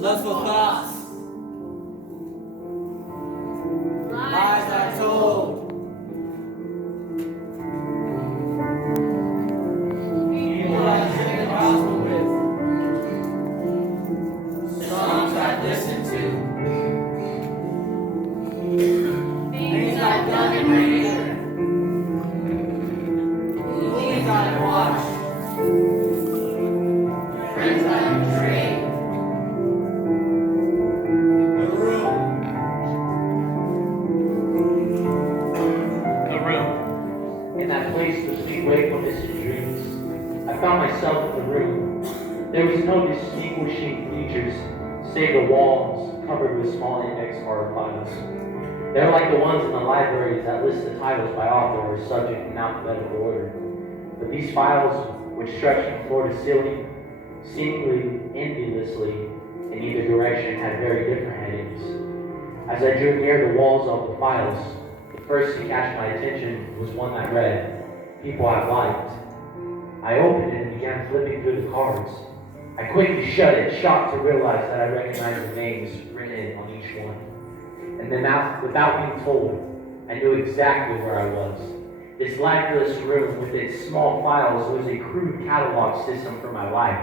Lustful thoughts, lies are told, people I share the gospel with, songs I've listened to, things I've done in my ear, movies I've watched, friends I've betrayed. In that place of sweet wakefulness and dreams, I found myself in the room. There was no distinguishing features, save the walls covered with small index card files. They were like the ones in the libraries that list the titles by author or subject in alphabetical order. But these files, which stretched from floor to ceiling, seemingly endlessly in either direction, had very different headings. As I drew near the walls of the files, the first to catch my attention was one that read, "People I've liked." I opened it and began flipping through the cards. I quickly shut it, shocked to realize that I recognized the names written on each one. And then, without being told, I knew exactly where I was. This lifeless room with its small files was a crude catalog system for my life.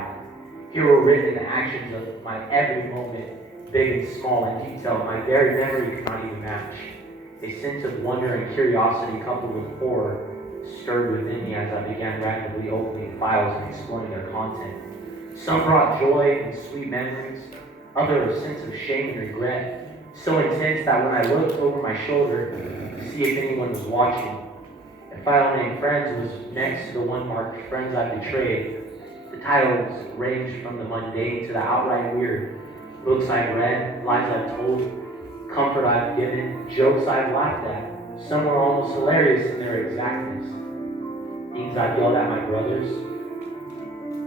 Here were written the actions of my every moment, big and small, and detail my very memory could not even match. A sense of wonder and curiosity coupled with horror stirred within me as I began randomly opening files and exploring their content. Some brought joy and sweet memories, others a sense of shame and regret, so intense that when I looked over my shoulder to see if anyone was watching, a file named Friends was next to the one marked Friends I Betrayed. The titles ranged from the mundane to the outright weird. Books I've read, lies I've told, comfort I've given, jokes I've laughed at. Some were almost hilarious in their exactness. Things I've yelled at my brothers,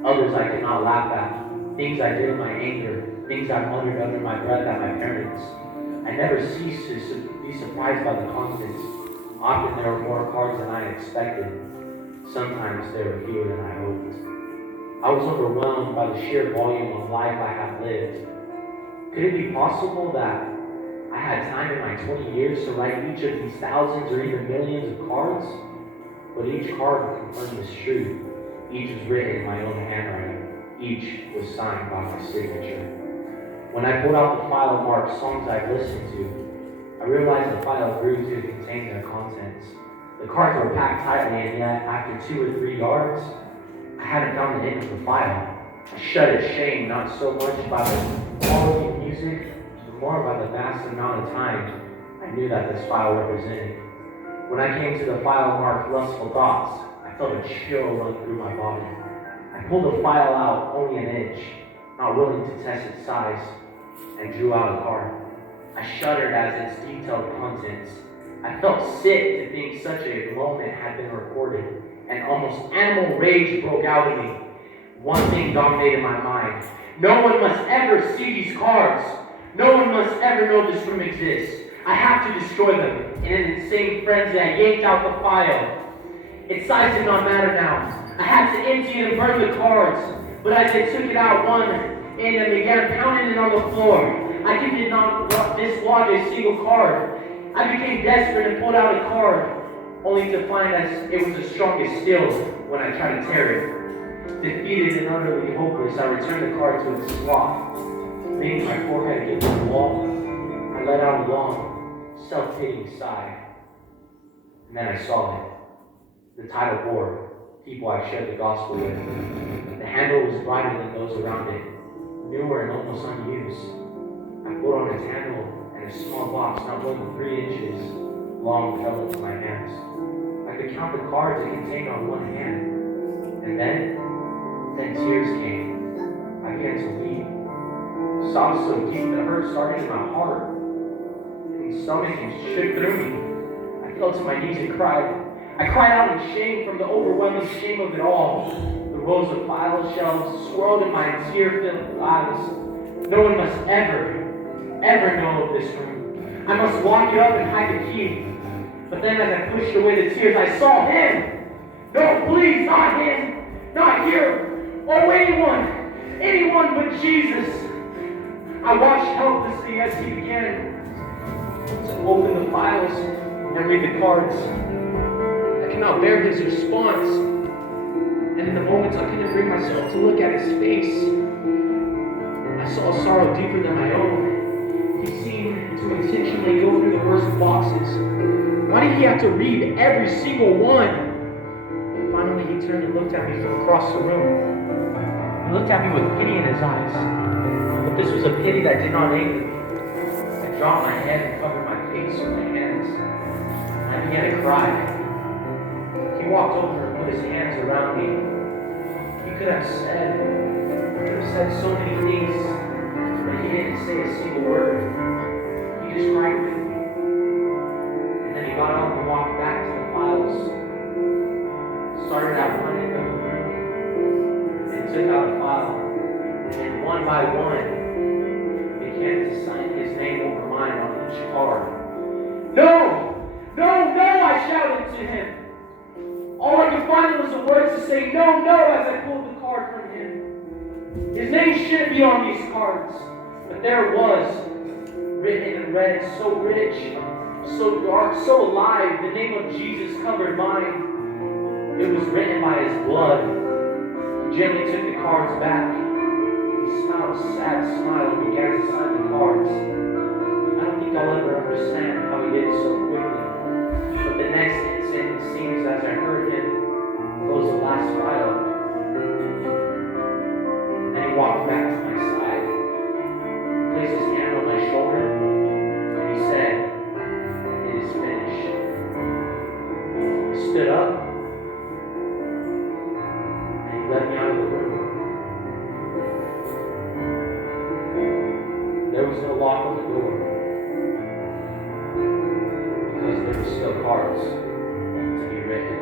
others I could not laugh at. Things I did in my anger, things I muttered under my breath at my parents. I never ceased to be surprised by the contents. Often there were more cards than I expected. Sometimes there were fewer than I hoped. I was overwhelmed by the sheer volume of life I had lived. Could it be possible that I had time in my 20 years to write each of these thousands or even millions of cards? But each card confirmed this truth. Each was written in my own handwriting. Each was signed by my signature. When I pulled out the file marked songs I've listened to, I realized the file grew to contain their contents. The cards were packed tightly, and yet, after 2 or 3 yards, I hadn't found the end of the file. I shut it shame, not so much by the quality of music, but more by the vast amount of time I knew that this file represented. When I came to the file marked Lustful Thoughts, I felt a chill run through my body. I pulled the file out only an inch, not willing to test its size, and drew out a card. I shuddered as its detailed contents. I felt sick to think such a moment had been recorded, and almost animal rage broke out of me. One thing dominated my mind. No one must ever see these cards. No one must ever know this room exists. I have to destroy them. In an insane frenzy, I yanked out the file. Its size did not matter now. I had to empty and burn the cards, but as I took it out one end and began pounding it on the floor, I did not dislodge a single card. I became desperate and pulled out a card, only to find that it was the strongest still when I tried to tear it. Defeated and utterly hopeless, I returned the card to its slot. Leaning my forehead against the wall, I let out a long, self-pitying sigh. And then I saw it. The title bore, People I've Shared the Gospel With. The handle was brighter than those around it, newer and almost unused. I pulled on its handle, and a small box not more than 3 inches long fell into my hands. I could count the cards it contained on one hand. And then tears came. I began to weep. Sobs so deep that hurt started in my heart and stomach and shook through me. I fell to my knees and cried. I cried out in shame from the overwhelming shame of it all. The rows of file shelves swirled in my tear-filled eyes. No one must ever know of this room. I must lock it up and hide the key. But then as I pushed away the tears, I saw him. No, please, not not him, not here, oh anyone but Jesus. I watched helplessly as he began to open the files and read the cards. I cannot bear his response, and in the moments I couldn't bring myself to look at his face. I saw a sorrow deeper than my own. He seemed to intentionally go through the worst boxes. Why did he have to read every single one? Finally, he turned and looked at me from across the room. He looked at me with pity in his eyes. But this was a pity that did not anger me. I dropped my head and covered my face with my hands. I began to cry. He walked over and put his hands around me. He could have said so many things, but he didn't say a single word. He just cried with me. And then he got up and walked back to the files. Started at one end of the room and took out a file. And one by one, began to sign his name over mine on each card. No! No, no, I shouted to him. All I could find was the words to say no, no, as I pulled the card from him. His name shouldn't be on these cards, but there it was, written in red, so rich, so dark, so alive. The name of Jesus covered mine. It was written by his blood. He gently took the cards back. He smiled a sad smile and began to sign the cards. I don't think I'll ever understand how he did it so quickly. But the next instant, it seems, as I heard him close the last file, and he walked back to my side, placed his hand on my shoulder, and he said, "It is finished." I stood up, and he led me out of the room. There was no lock on the door, because there were still cards to be written.